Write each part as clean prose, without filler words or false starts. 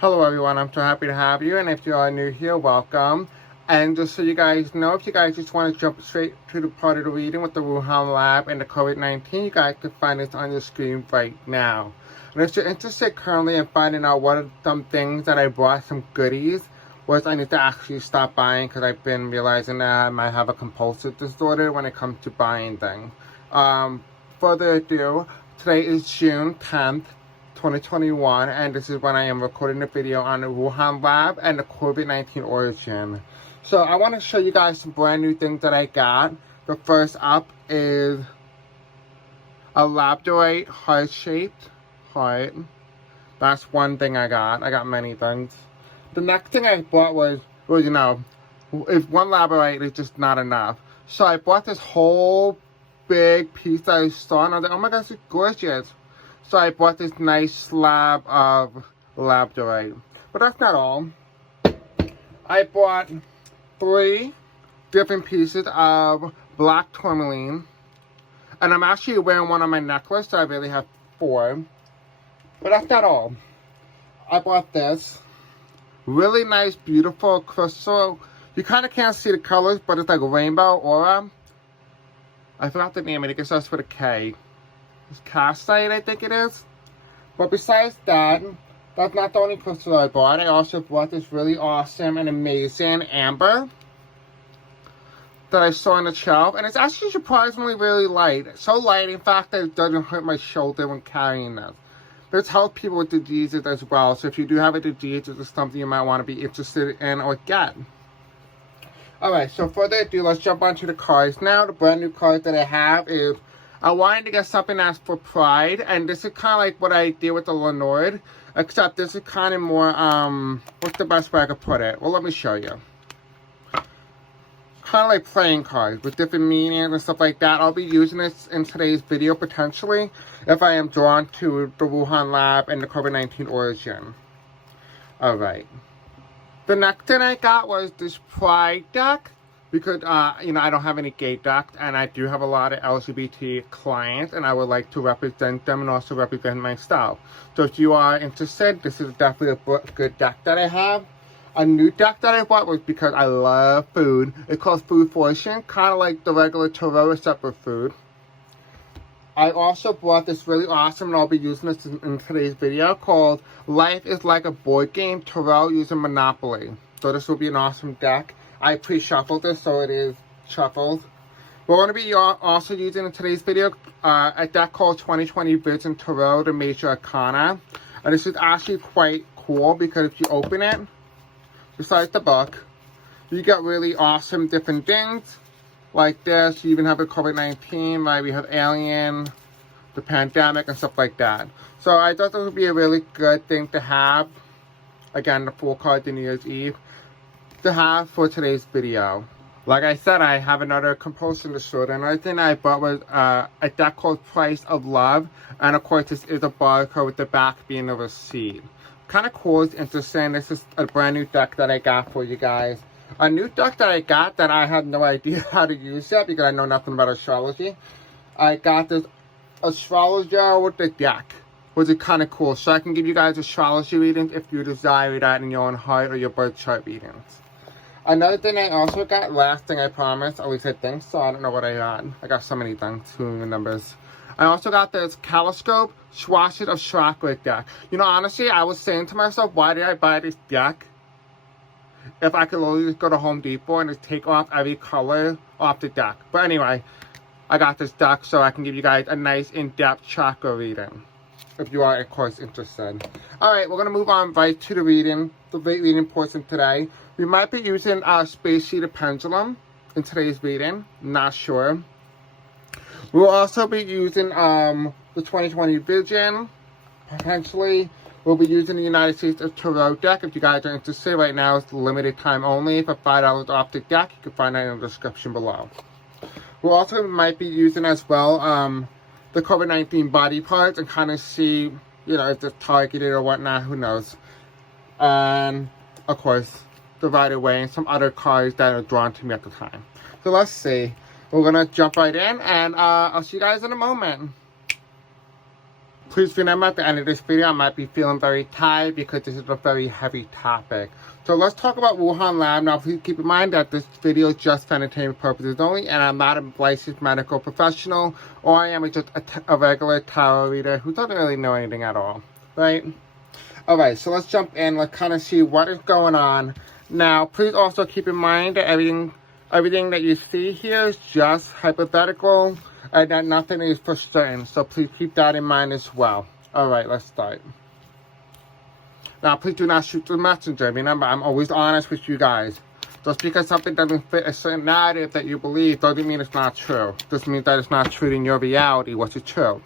Hello everyone, I'm so happy to have you, and if you are new here, welcome. And just so you guys know, if you guys just want to jump straight to the part of the reading with the Wuhan Lab and the COVID-19, you guys can find this on your screen right now. And if you're interested currently in finding out what are some things that I brought, some goodies, which I need to actually stop buying because I've been realizing that I might have a compulsive disorder when it comes to buying things. Further ado, today is June 10th. 2021, and this is when I am recording the video on the Wuhan Lab and the COVID-19 origin. So I want to show you guys some brand new things that I got. The first up is a labradorite heart-shaped heart. That's one thing I got. I got many things. The next thing I bought was you know, if one labradorite is just not enough. So I bought this whole big piece that I saw, and I was like, oh my gosh, it's gorgeous. So I bought this nice slab of labradorite. But that's not all. I bought 3 different pieces of black tourmaline. And I'm actually wearing one on my necklace, so I really have 4. But that's not all. I bought this really nice, beautiful crystal. You kind of can't see the colors, but it's like a rainbow aura. I forgot the name of it. I guess that's with a K. It's castite, I think it is. But besides that, that's not the only crystal I bought. I also bought this really awesome and amazing amber that I saw on the shelf. And it's actually surprisingly really light. So light, in fact, that it doesn't hurt my shoulder when carrying this. But it's helped people with diseases as well. So if you do have a disease, this is something you might want to be interested in or get. Alright, so further ado, let's jump onto the cards now. The brand new card that I have is, I wanted to get something that's for pride, and this is kind of like what I did with the Leonard, except this is kind of more, what's the best way I could put it? Well, let me show you. Kind of like playing cards with different meanings and stuff like that. I'll be using this in today's video, potentially, if I am drawn to the Wuhan Lab and the COVID-19 origin. Alright. The next thing I got was this pride deck. Because, you know, I don't have any gay decks, and I do have a lot of LGBT clients, and I would like to represent them and also represent myself. So if you are interested, this is definitely a good deck that I have. A new deck that I bought was because I love food. It's called Food Fortune, kind of like the regular tarot except for food. I also bought this really awesome, and I'll be using this in today's video, called Life is Like a Board Game Tarot using Monopoly. So this will be an awesome deck. I pre-shuffled this, so it is shuffled. We're going to be also using in today's video a deck called 2020 Vision Tarot, the Major Arcana. And this is actually quite cool because if you open it, besides the book, you get really awesome different things like this. You even have a COVID-19, like we have Alien, the pandemic, and stuff like that. So I thought this would be a really good thing to have. Again, the full card to New Year's Eve. To have for today's video. Like I said, I have another compulsion disorder. Another thing I bought was a deck called Price of Love, and of course this is a barcode with the back being a receipt. Kind of cool, it's interesting. This is a brand new deck that I got for you guys. A new deck that I got that I had no idea how to use yet because I know nothing about astrology. I got this astrologer with the deck, which is kind of cool. So I can give you guys astrology readings if you desire that in your own heart or your birth chart readings. Another thing I also got, last thing I promised, at least I think so, I don't know what I got. I got so many things, too many numbers. I also got this Kaleidoscope Swatches of Chakra deck. You know, honestly, I was saying to myself, why did I buy this deck if I could literally just go to Home Depot and just take off every color off the deck? But anyway, I got this deck so I can give you guys a nice in-depth chakra reading, if you are, of course, interested. Alright, we're going to move on right to the reading portion today. We might be using a space-shaded pendulum in today's reading. Not sure. We'll also be using the 2020 Vision. Potentially, we'll be using the United States Tarot deck. If you guys are interested, right now it's limited time only. For $5 off the deck, you can find that in the description below. We'll also might be using as well the COVID-19 body parts and kind of see, you know, if it's targeted or whatnot, who knows. And, of course, the Rider-Waite and some other cards that are drawn to me at the time. So let's see. We're going to jump right in, and I'll see you guys in a moment. Please remember at the end of this video, I might be feeling very tired because this is a very heavy topic. So let's talk about Wuhan Lab. Now, please keep in mind that this video is just for entertainment purposes only, and I'm not a licensed medical professional, or I am just a regular tarot reader who doesn't really know anything at all, right? Alright, so let's jump in. Let's kind of see what is going on. Now, please also keep in mind that everything that you see here is just hypothetical, and that nothing is for certain. So please keep that in mind as well. Alright, let's start. Now, please do not shoot the messenger. Remember, I'm always honest with you guys. Just because something doesn't fit a certain narrative that you believe doesn't mean it's not true. Just means that it's not true in your reality, which is true.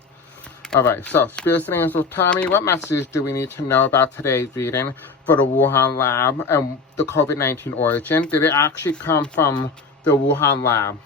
Alright, so Spirit and Angels, tell me, what messages do we need to know about today's reading for the Wuhan Lab and the COVID-19 origin? Did it actually come from the Wuhan Lab?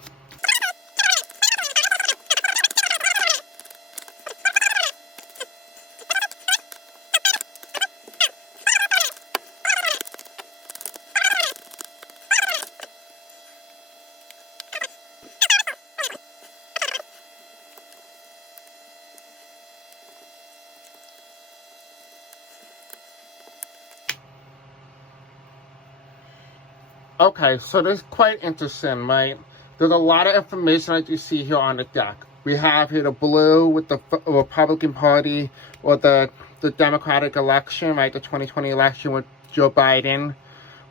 Okay, so this is quite interesting, right? There's a lot of information that you see here on the deck. We have here the blue with the Republican Party, or the Democratic election, right? The 2020 election with Joe Biden.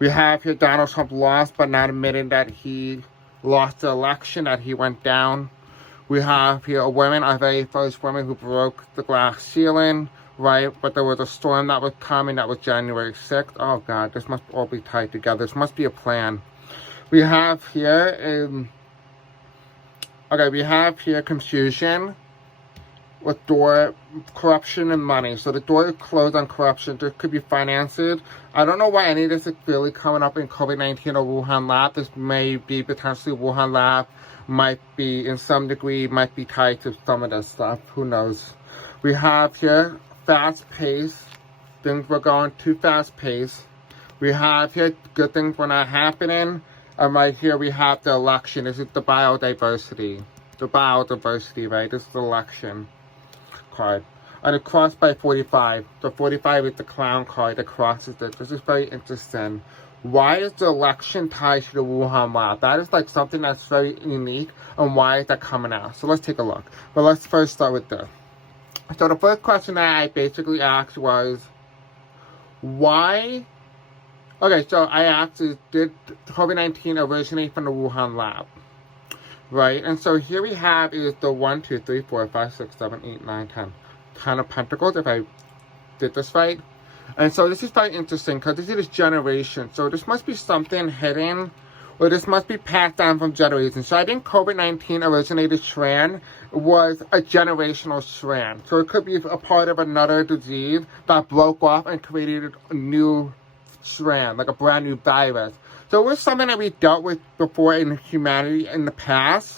We have here Donald Trump lost, but not admitting that he lost the election, that he went down. We have here a woman, our very first woman who broke the glass ceiling, right? But there was a storm that was coming that was January 6th. Oh God, this must all be tied together. This must be a plan. We have here, we have here confusion with door, corruption, and money. So the door is closed on corruption. This could be finances. I don't know why any of this is really coming up in COVID-19 or Wuhan Lab. This may be potentially Wuhan Lab. Might be, in some degree, might be tied to some of this stuff. Who knows? We have here fast pace. Things were going too fast pace. We have here good things were not happening. And right here we have the election. This is the biodiversity. The biodiversity, right? This is the election card. And it crossed by 45. The 45 is the clown card that crosses it. This is very interesting. Why is the election tied to the Wuhan Lab? That is like something that's very unique. And why is that coming out? So let's take a look. But let's first start with this. So the first question that I basically asked was, why? Okay, so I asked, did COVID-19 originate from the Wuhan Lab? Right? And so here we have is the 1, 2, 3, 4, 5, 6, 7, 8, 9, 10. 10 of Pentacles, if I did this right. And so this is very interesting because this is this generation. So this must be something hidden, or this must be passed down from generations. So I think COVID-19 originated strand was a generational strand. So it could be a part of another disease that broke off and created a new strand, like a brand new virus. So it was something that we dealt with before in humanity in the past.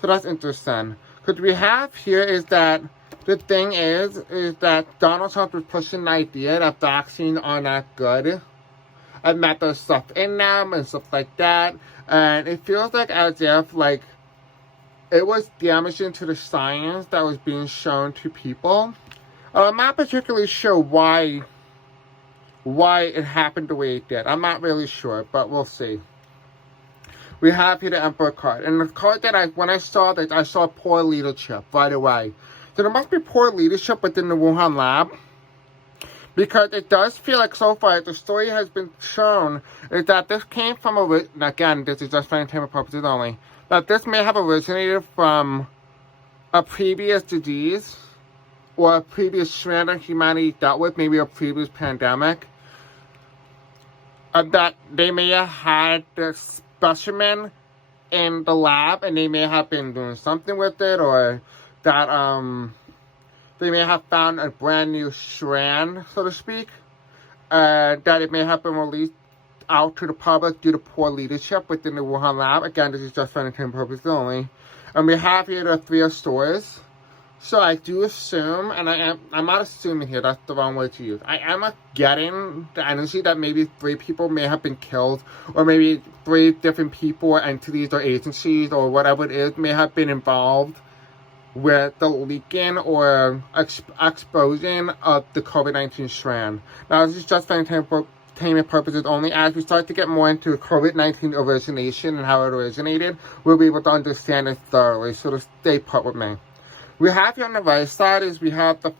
So that's interesting. Because we have here is that the thing is that Donald Trump was pushing the idea that vaccines are not good, and that there's stuff in them and stuff like that. And it feels like as if like it was damaging to the science that was being shown to people. I'm not particularly sure why it happened the way it did. I'm not really sure, but we'll see. We have here the Emperor card. And the card that when I saw this, I saw poor leadership right away. So there must be poor leadership within the Wuhan Lab. Because it does feel like so far, the story has been shown, is that this came from, again, this is just for entertainment purposes only, that this may have originated from a previous disease, or a previous strand that humanity dealt with, maybe a previous pandemic, that they may have had the specimen in the lab, and they may have been doing something with it, or that they may have found a brand new strand, so to speak, that it may have been released out to the public due to poor leadership within the Wuhan Lab. Again, this is just for entertainment purposes only. And we have here the 3 of Swords. So I do assume, and I'm not assuming here, that's the wrong word to use. I am getting the energy that maybe 3 people may have been killed, or maybe 3 different people or entities or agencies or whatever it is may have been involved with the leaking or exposing of the COVID-19 strand. Now, this is just for entertainment purposes only. As we start to get more into COVID-19 origination and how it originated, we'll be able to understand it thoroughly, so to stay put with me. We have here on the right side is we have the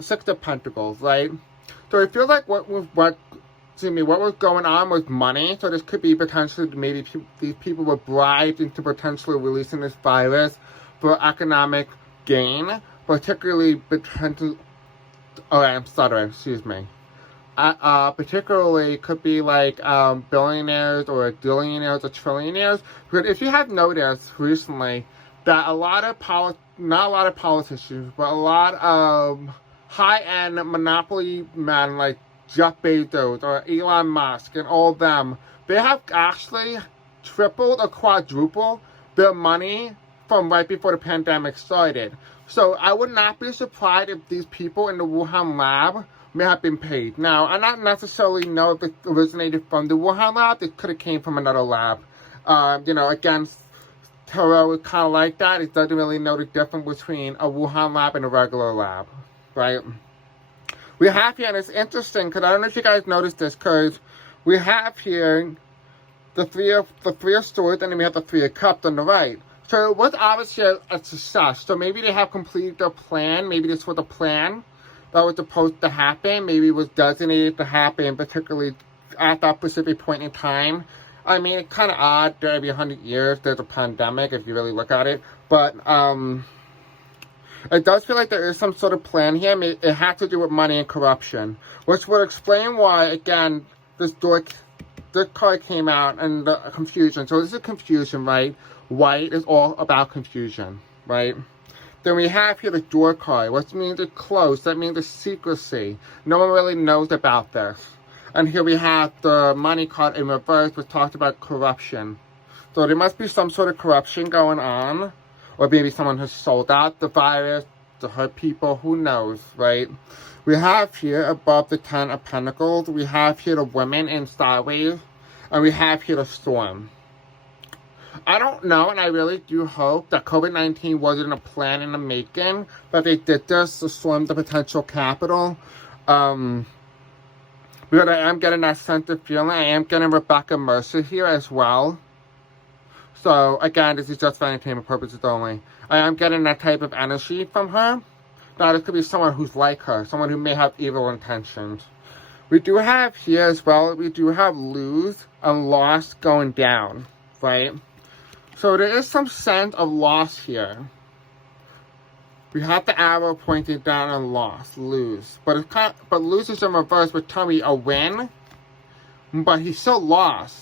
Six of Pentacles, right? So it feels like what was going on was money. So this could be potentially maybe these people were bribed into potentially releasing this virus for economic gain, particularly potentially. Oh, I'm stuttering. Excuse me. Particularly could be like billionaires or billionaires or trillionaires. But if you have noticed recently that not a lot of politicians, but a lot of high-end monopoly men like Jeff Bezos or Elon Musk and all of them, they have actually tripled or quadrupled their money from right before the pandemic started. So I would not be surprised if these people in the Wuhan Lab may have been paid. Now, I not necessarily know if it originated from the Wuhan Lab. It could have came from another lab. Again, tarot is kind of like that. It doesn't really know the difference between a Wuhan Lab and a regular lab, right? We have here, and it's interesting, because I don't know if you guys noticed this, because we have here the three of swords, and then we have the Three of Cups on the right. So it was obviously a success. So maybe they have completed their plan. Maybe this was a plan that was supposed to happen. Maybe it was designated to happen, particularly at that specific point in time. I mean, it's kind of odd that every 100 years there's a pandemic, if you really look at it. But it does feel like there is some sort of plan here. I mean, it has to do with money and corruption, which would explain why, again, this card came out and the confusion. So this is confusion, right? White is all about confusion, right? Then we have here the door card, which means it's closed. That means it's secrecy. No one really knows about this. And here we have the money card in reverse, which talks about corruption. So there must be some sort of corruption going on. Or maybe someone has sold out the virus to hurt people. Who knows, right? We have here above the Ten of Pentacles. We have here the women in sideways. And we have here the storm. I don't know, and I really do hope that COVID-19 wasn't a plan in the making, but they did this to storm the potential capital. Because I am getting that sense of feeling. I am getting Rebecca Mercer here as well. So, again, this is just for entertainment purposes only. I am getting that type of energy from her. Now, this could be someone who's like her, someone who may have evil intentions. We do have here as well, we do have lose and loss going down, right? So there is some sense of loss here. We have the arrow pointing down on loss, lose. But lose is in reverse, would tell me a win. But he still lost,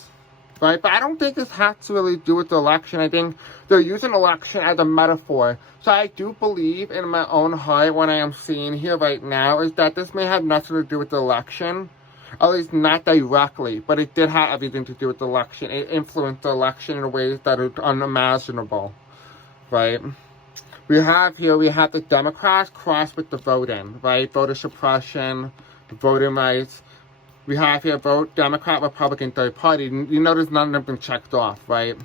right? But I don't think this has to really do with the election. I think they're using election as a metaphor. So I do believe in my own heart, what I am seeing here right now, is that this may have nothing to do with the election. At least not directly, but it did have everything to do with the election. It influenced the election in ways that are unimaginable, right? We have the Democrats crossed with the voting, right? Voter suppression, voting rights. We have here vote Democrat, Republican, third party. You notice none of them have been checked off, right?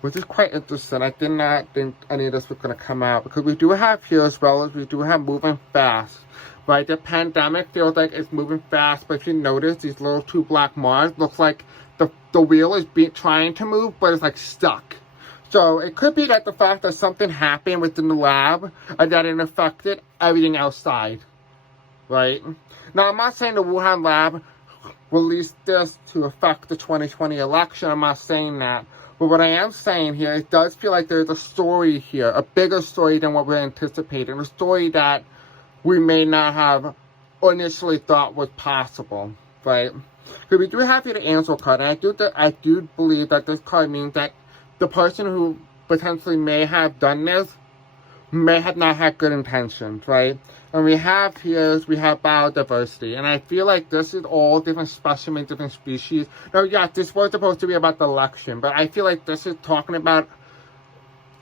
Which is quite interesting. I did not think any of this was going to come out, because we do have here as well as we do have moving fast. Right, the pandemic feels like it's moving fast, but if you notice, these little two black marks looks like the wheel is trying to move, but it's like stuck. So it could be that the fact that something happened within the lab and that it affected everything outside, right? Now, I'm not saying the Wuhan Lab released this to affect the 2020 election. I'm not saying that. But what I am saying here, it does feel like there's a story here, a bigger story than what we're anticipating, a story that we may not have initially thought was possible, right? Because we do have here the answer card, and I do believe that this card means that the person who potentially may have done this may have not had good intentions, right? And we have biodiversity, and I feel like this is all different specimens, different species. Now, yeah, this was supposed to be about the election, but I feel like this is talking about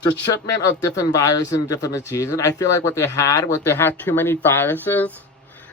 the shipment of different viruses and different diseases. I feel like what they had was they had too many viruses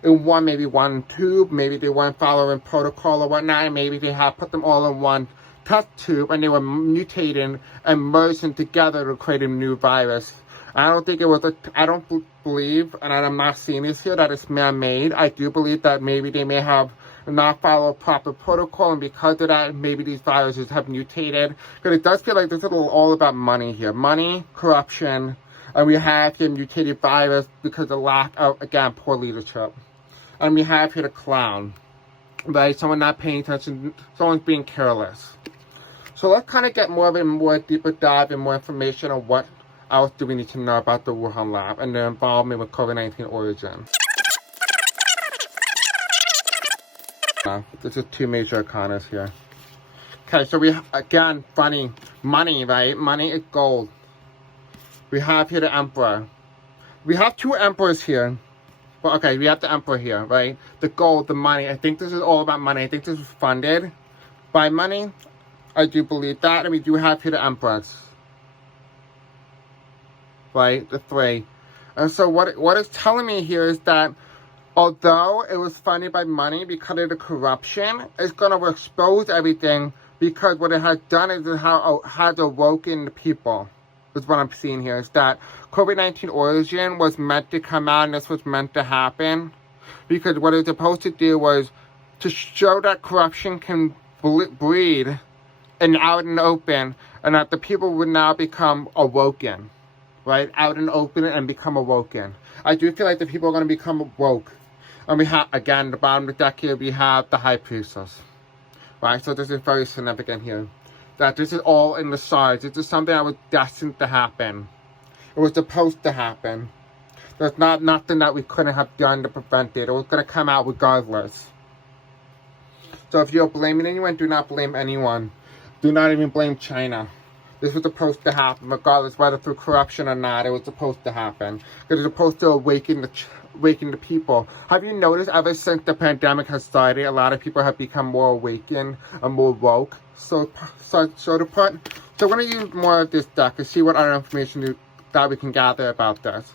in one tube. Maybe they weren't following protocol or whatnot, and maybe they had put them all in one test tube, and they were mutating and merging together to create a new virus. I don't think it was I don't believe, and I'm not seeing this here, that it's man-made. I do believe that maybe they may have not followed proper protocol, and because of that, maybe these viruses have mutated. Because it does feel like this is all about money here. Money, corruption, and we have here mutated virus because of lack of, again, poor leadership. And we have here the clown, right? Someone not paying attention, someone's being careless. So let's kind of get more of a more deeper dive and more information on what else do we need to know about the Wuhan Lab and their involvement with COVID-19 origin. This is two major economists here. Okay, so we, again, money, right? Money is gold. We have here the emperor. We have two emperors here. Well, okay, we have the emperor here, right? The gold, the money. I think this is all about money. I think this is funded by money. I do believe that. And we do have here the emperors. Right? The three. And so what it's telling me here is that although it was funded by money because of the corruption, it's going to expose everything because what it has done is it has awoken the people. Is what I'm seeing here. Is that COVID-19 origin was meant to come out and this was meant to happen. Because what it was supposed to do was to show that corruption can breed and out and open, and that the people would now become awoken. Right? Out and open and become awoken. I do feel like the people are going to become woke. And we have, again, the bottom of the deck here, we have the high priestess. Right? So this is very significant here. That this is all in the stars. This is something that was destined to happen. It was supposed to happen. There's nothing that we couldn't have done to prevent it. It was going to come out regardless. So if you're blaming anyone, do not blame anyone. Do not even blame China. This was supposed to happen, regardless whether through corruption or not. It was supposed to happen. Because it's supposed to awaken the people. Have you noticed ever since the pandemic has started, a lot of people have become more awakened and more woke, so to put. So we're going to use more of this deck and see what other information that we can gather about this.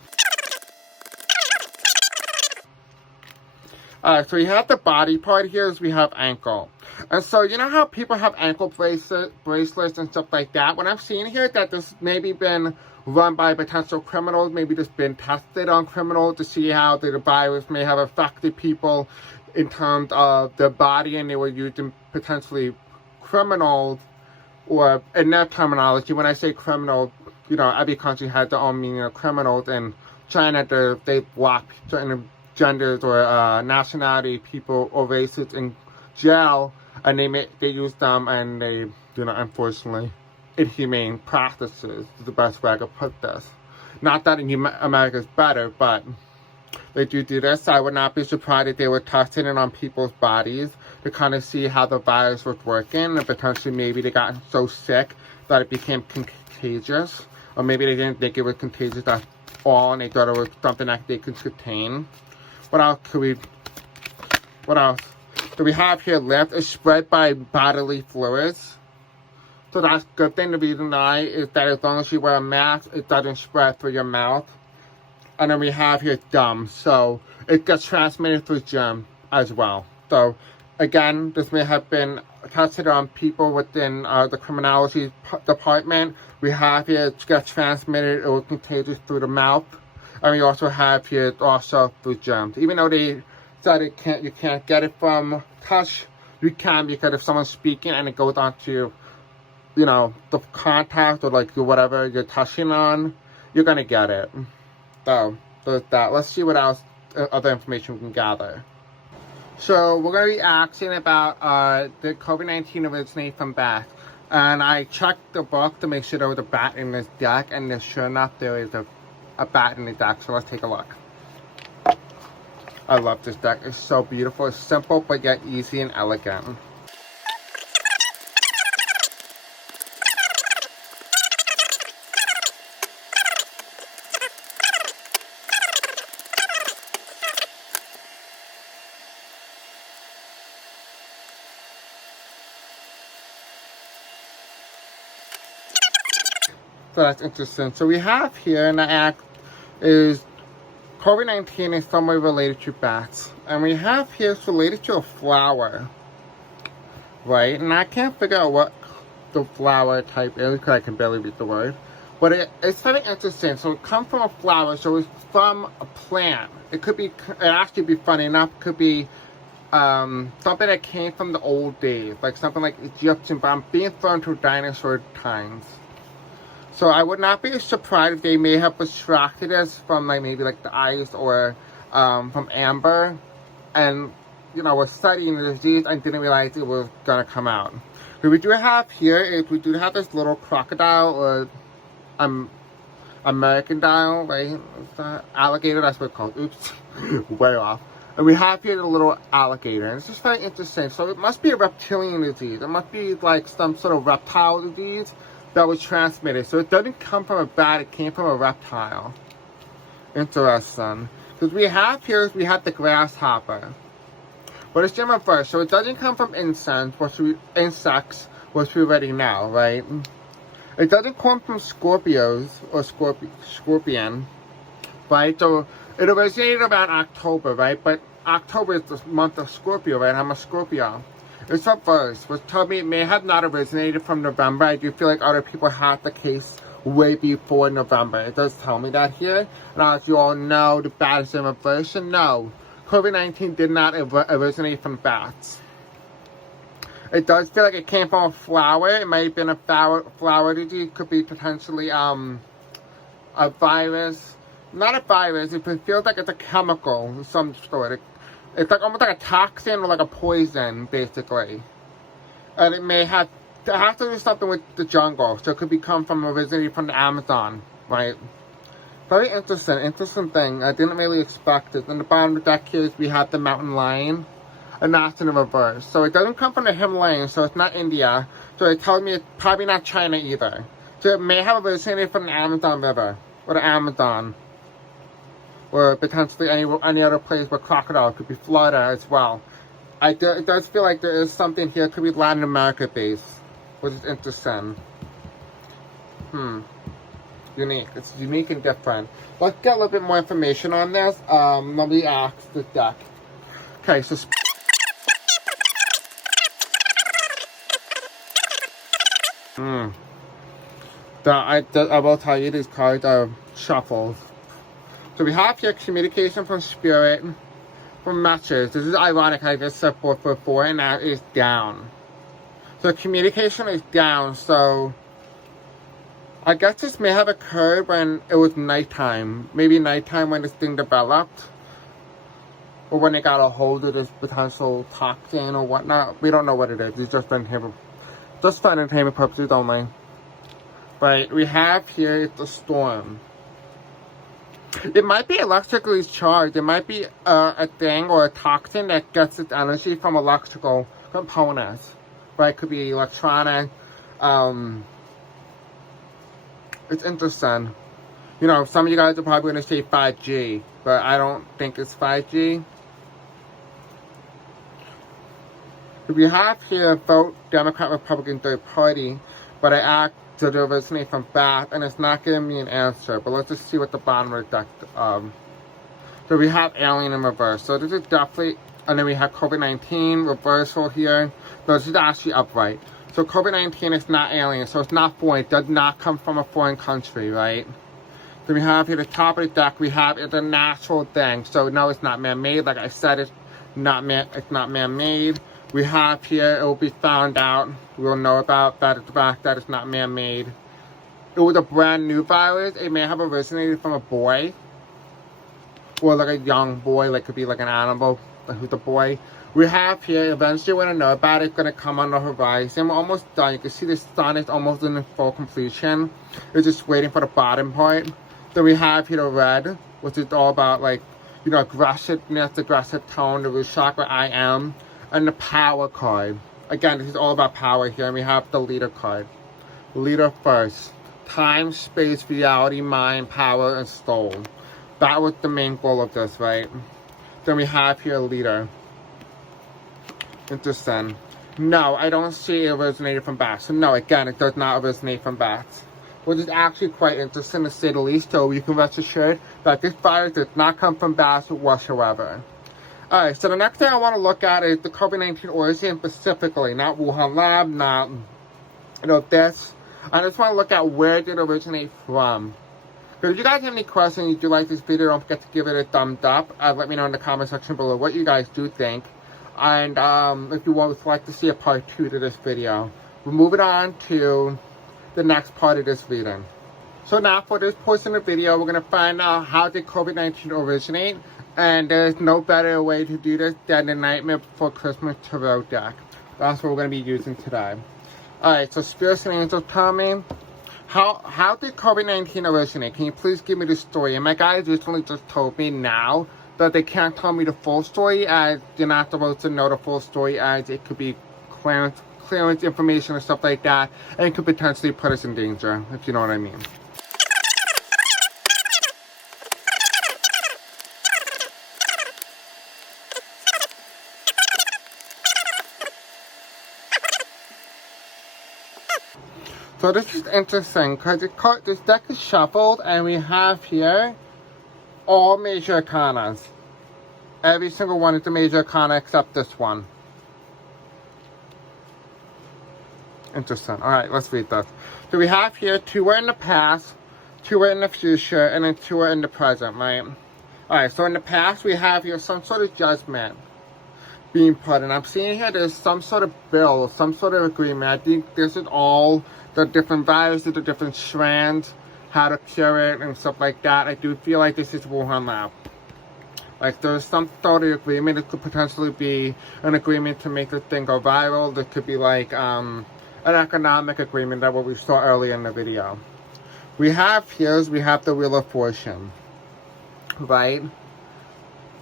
Alright, so we have the body part here, is we have ankle. And so, you know how people have ankle bracelets and stuff like that? What I'm seeing here is that this maybe been run by potential criminals, maybe just been tested on criminals to see how the virus may have affected people in terms of their body, and they were using potentially criminals, or in their terminology, when I say criminal, you know, every country has their own meaning of criminals. In China, they block certain genders or nationality people or races in jail, and they use them, and they, you know, unfortunately, inhumane practices is the best way I could put this. Not that America is better, but they do this. I would not be surprised if they were testing it on people's bodies to kind of see how the virus was working, and potentially maybe they got so sick that it became contagious, or maybe they didn't think it was contagious at all, and they thought it was something that they could contain. What else do we have here? Lift is spread by bodily fluids. So that's a good thing. The reason why is that as long as you wear a mask, it doesn't spread through your mouth. And then we have here dumb. So it gets transmitted through germs as well. So again, this may have been tested on people within the criminology department. We have here it gets transmitted or contagious through the mouth. And we also have here also through germs. Even though they said you can't get it from touch, you can, because if someone's speaking and it goes onto, you know, the contact or like whatever you're touching on, you're gonna get it. So there's that. Let's see what else other information we can gather. So we're gonna be asking about the COVID-19 originated from bats, and I checked the book to make sure there was a bat in this deck, and sure enough there is a bat in the deck. So let's take a look. I love this deck. It's so beautiful. It's simple but yet easy and elegant. So that's interesting. So we have here, and the act is COVID-19 is somewhat related to bats. And we have here it's related to a flower. Right? And I can't figure out what the flower type is because I can barely read the word. But it's very interesting. So it comes from a flower, so it's from a plant. It could be, it actually be funny enough, could be something that came from the old days, like something like Egyptian, but I'm being thrown to dinosaur times. So I would not be surprised if they may have extracted this from like maybe like the ice or from amber, and you know, was studying the disease and didn't realize it was gonna come out. What we do have here is we do have this little crocodile or American dial, right? Alligator, that's what it's called. Oops, way off. And we have here the little alligator. And it's just very interesting. So it must be a reptilian disease. It must be like some sort of reptile disease that was transmitted. So it doesn't come from a bat, it came from a reptile. Interesting. Because we have here, we have the grasshopper. But it's in reverse. So it doesn't come from insects, which we already know, right? It doesn't come from Scorpios or scorpion, right? So it originated around October, right? But October is the month of Scorpio, right? I'm a Scorpio. It's reverse, which told me it may have not originated from November. I do feel like other people had the case way before November. It does tell me that here. And as you all know, the bat is in reverse. And no, COVID-19 did not originate from bats. It does feel like it came from a flower. It might have been a flower disease. It could be potentially a virus. Not a virus. It feels like it's a chemical of some sort. It's like almost like a toxin or like a poison, basically. And it may have to do something with the jungle. So it could come from originating from the Amazon, right? Very interesting thing. I didn't really expect it. In the bottom of the deck here, we have the mountain lion. And that's in the reverse. So it doesn't come from the Himalayas, so it's not India. So it tells me it's probably not China either. So it may have originated from the Amazon River, or the Amazon. Or potentially any other place where crocodile could be Florida as well. It does feel like there is something here, it could be Latin America based, which is interesting. Unique. It's unique and different. Let's get a little bit more information on this. Let me ask the deck. Okay, so I will tell you, these cards are shuffled. So we have here communication from spirit, from messages. This is ironic, I just said 444, and that is down. So communication is down, so I guess this may have occurred when it was nighttime. Maybe nighttime when this thing developed. Or when they got a hold of this potential toxin or whatnot. We don't know what it is. It's just for entertainment purposes only. Right, we have here the storm. It might be electrically charged. It might be a thing or a toxin that gets its energy from electrical components. Right, it could be electronic. It's interesting. You know, some of you guys are probably going to say 5G, but I don't think it's 5G. We have here vote Democrat, Republican, third party, but I asked to originate from Bath, and it's not giving me an answer. But let's just see what the bottom of the deck. So we have alien in reverse. So this is definitely, and then we have COVID-19 reversal here. No, this is actually upright. So COVID-19 is not alien, so it's not foreign. It does not come from a foreign country, right? So we have here the top of the deck. We have it's a natural thing. So no, it's not man-made. Like I said, it's not man-made. We have here, it will be found out, we'll know about that, the fact that it's not man-made. It was a brand new virus. It may have originated from a boy. Or like a young boy, like could be like an animal, who's a boy. We have here, eventually when I know about it, it's going to come on the horizon. We're almost done. You can see the sun is almost in full completion. It's just waiting for the bottom part. Then we have here the red, which is all about like, you know, aggressiveness, aggressive tone, the root chakra, I am. And the power card. Again, this is all about power here. And we have the leader card. Leader first. Time, space, reality, mind, power, and soul. That was the main goal of this, right? Then we have here leader. Interesting. No, I don't see it originated from bats. So no, again, it does not originate from bats. Which is actually quite interesting to say the least. So you can rest assured that this virus does not come from bats whatsoever. Alright, so the next thing I want to look at is the COVID-19 origin specifically, not Wuhan Lab, not, you know, this. I just want to look at where did it originate from. But if you guys have any questions and you do like this video, don't forget to give it a thumbs up. Let me know in the comment section below what you guys do think. And if you would like to see a part 2 to this video. We're moving on to the next part of this reading. So now for this portion of the video, we're going to find out how did COVID-19 originate. And there's no better way to do this than the Nightmare Before Christmas Tarot deck. That's what we're going to be using today. Alright, so Spirits and Angels, tell me, how did COVID-19 originate? Can you please give me the story? And my guys recently just told me now that they can't tell me the full story, as you're not supposed to know the full story, as it could be clearance information or stuff like that, and it could potentially put us in danger, if you know what I mean. So this is interesting because this deck is shuffled and we have here all major arcanas. Every single one is a major arcana except this one. Interesting. Alright, let's read this. So we have here 2 are in the past, 2 are in the future, and then 2 are in the present, right? Alright, so in the past we have here some sort of judgment being put in. I'm seeing here there's some sort of bill, some sort of agreement. I think this is all the different viruses, the different strands, how to cure it and stuff like that. I do feel like this is Wuhan Lab. Like there's some sort of agreement. It could potentially be an agreement to make the thing go viral. There could be like an economic agreement, that what we saw earlier in the video. We have the Wheel of Fortune, right?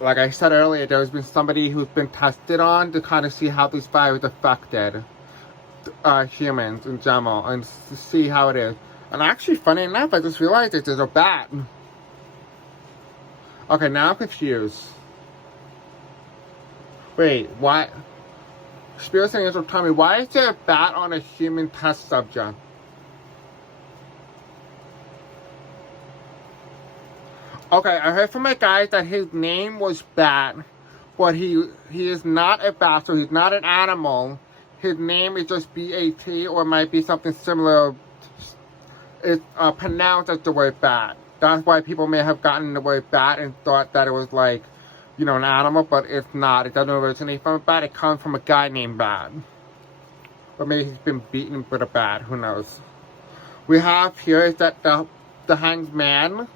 Like I said earlier, there's been somebody who's been tested on to kind of see how this virus affected humans in general and to see how it is. And actually, funny enough, I just realized that there's a bat. Okay, now I'm confused. Wait, what? Spirits and Angels, tell me, why is there a bat on a human test subject? Okay, I heard from my guys that his name was Bat, but he is not a bat, so he's not an animal. His name is just B-A-T, or it might be something similar. It's pronounced as the word bat. That's why people may have gotten the word bat and thought that it was like, you know, an animal, but it's not. It doesn't originate from a bat. It comes from a guy named Bat. Or maybe he's been beaten with a bat. Who knows? We have here is that the Hanged Man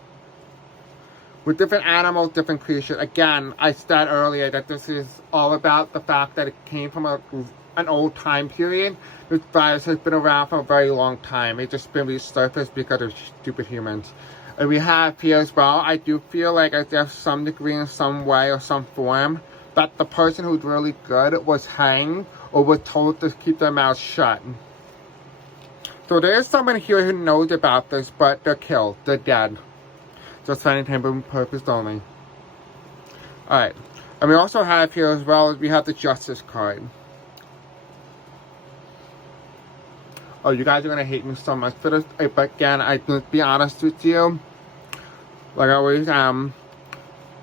with different animals, different creatures. Again, I said earlier that this is all about the fact that it came from an old time period. This virus has been around for a very long time. It's just been resurfaced because of stupid humans. And we have here as well, I do feel like there's some degree in some way or some form that the person who's really good was hanged or was told to keep their mouth shut. So there is someone here who knows about this, but they're killed. They're dead. Just for entertainment purpose only. Alright. And we also have here as well, we have the Justice card. Oh, you guys are going to hate me so much for this. But again, I to be honest with you, like I always am,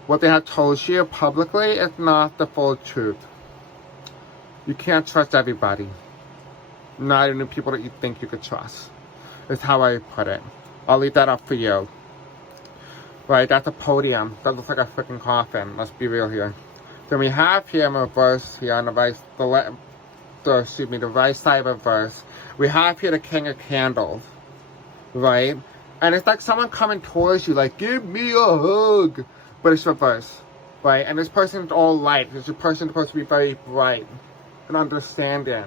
what they have told you publicly is not the full truth. You can't trust everybody. Not even the people that you think you could trust. Is how I put it. I'll leave that up for you. Right, that's a podium. That looks like a freaking coffin. Let's be real here. Then we have here in reverse here on the right, the right side of reverse. We have here the King of Candles, right? And it's like someone coming towards you, like, give me a hug. But it's reverse, right? And this person's all light. This person supposed to be very bright and understanding.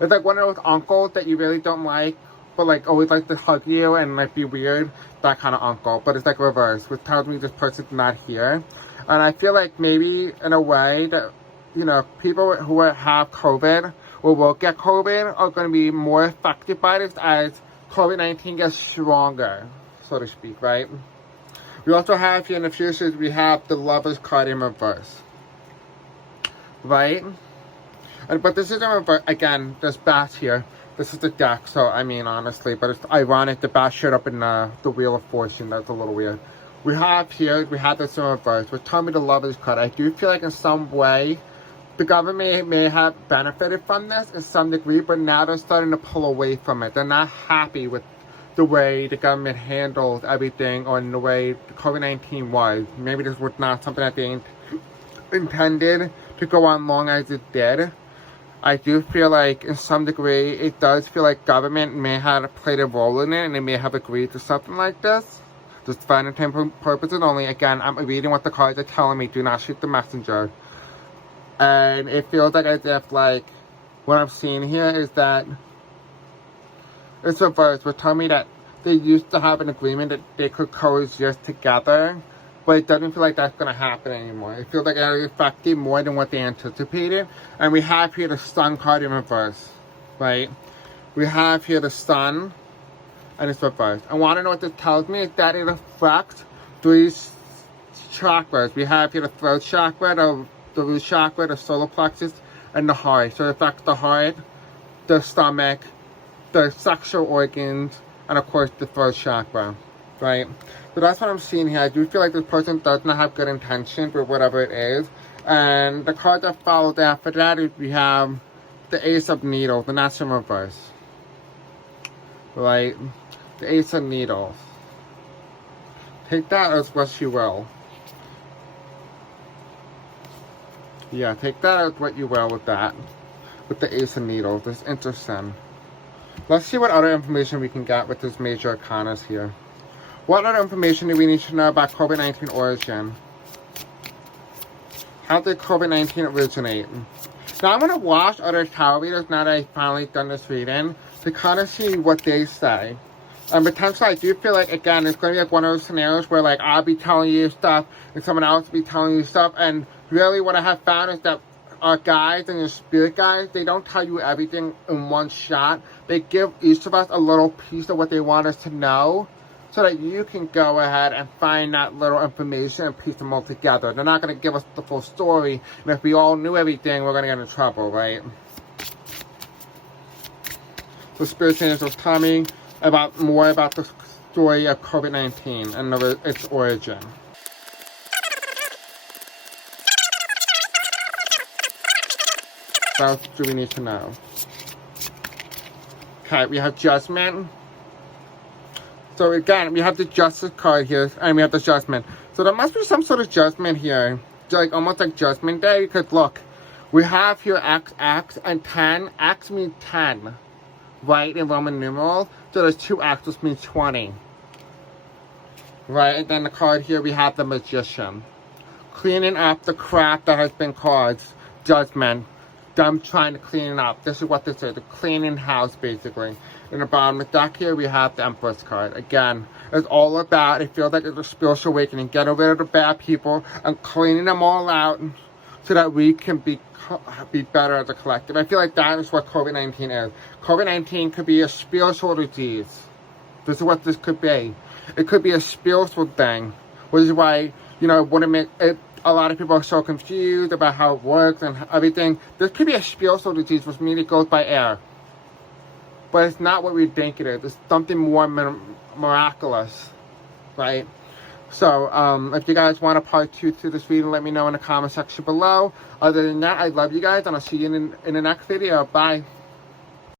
It's like one of those uncles that you really don't like, but like always like to hug you and like be weird. That kind of uncle. But it's like reverse, which tells me this person's not here. And I feel like maybe in a way that, you know, people who have COVID or will get COVID are going to be more affected by this as COVID-19 gets stronger, so to speak, right? We also have here in the future, we have the Lovers card in reverse, right? But this is in reverse. Again, there's bats here. This is the deck, so I mean, honestly, but it's ironic the bat showed up in the Wheel of Fortune. That's a little weird. We have here, we have this in reverse. But tell me the Lovers card. I do feel like in some way, the government may have benefited from this in some degree, but now they're starting to pull away from it. They're not happy with the way the government handled everything or in the way COVID-19 was. Maybe this was not something that they intended to go on long as it did. I do feel like in some degree it does feel like government may have played a role in it and they may have agreed to something like this. Just for entertainment purposes only. Again, I'm reading what the cards are telling me. Do not shoot the messenger. And it feels like as if, like, what I'm seeing here is that it's reversed. We're telling me that they used to have an agreement that they could coexist together, but it doesn't feel like that's going to happen anymore. It feels like it affected more than what they anticipated. And we have here the Sun card in reverse, right? We have here the Sun, and it's reversed. I want to know what this tells me is that it affects 3 chakras. We have here the throat chakra, the root chakra, the solar plexus, and the heart. So it affects the heart, the stomach, the sexual organs, and of course the throat chakra, right? So that's what I'm seeing here. I do feel like this person does not have good intention for whatever it is. And the card that follows after that is we have the Ace of Needles, and that's in reverse, right? The Ace of Needles. Take that as what you will. Yeah, take that as what you will with that. With the Ace of Needles. This interesting. Let's see what other information we can get with this major arcanas here. What other information do we need to know about COVID-19 origin? How did COVID-19 originate? Now I'm going to watch other tarot readers now that I've finally done this reading to kind of see what they say. And potentially I do feel like, again, it's going to be like one of those scenarios where like I'll be telling you stuff and someone else will be telling you stuff. And really what I have found is that our guides and your spirit guides, they don't tell you everything in one shot. They give each of us a little piece of what they want us to know so that you can go ahead and find that little information and piece them all together. They're not going to give us the full story. And if we all knew everything, we're going to get in trouble, right? So Spirit Angels tell me more about the story of COVID-19 and its origin. What else do we need to know? Okay, we have Judgment. So again, we have the Justice card here, and we have the Judgment. So there must be some sort of judgment here, like almost like Judgment Day, because look, we have here X, and 10. X means 10, right, in Roman numerals. So there's 2 X, which means 20. Right, and then the card here, we have the Magician. Cleaning up the crap that has been caused. Judgment. Them trying to clean it up. This is what this is, the cleaning house, basically. In the bottom of the deck here, we have the Empress card. Again, it's all about, it feels like it's a spiritual awakening. Get rid of the bad people and cleaning them all out so that we can be better as a collective. I feel like that is what COVID-19 is. COVID-19 could be a spiritual disease. This is what this could be. It could be a spiritual thing, which is why, you know, it wouldn't make it. A lot of people are so confused about how it works and everything. This could be a spiritual disease, which means it goes by air. But it's not what we think it is. It's something more miraculous, right? So, if you guys want a part 2 to this reading, let me know in the comment section below. Other than that, I love you guys, and I'll see you in the next video. Bye.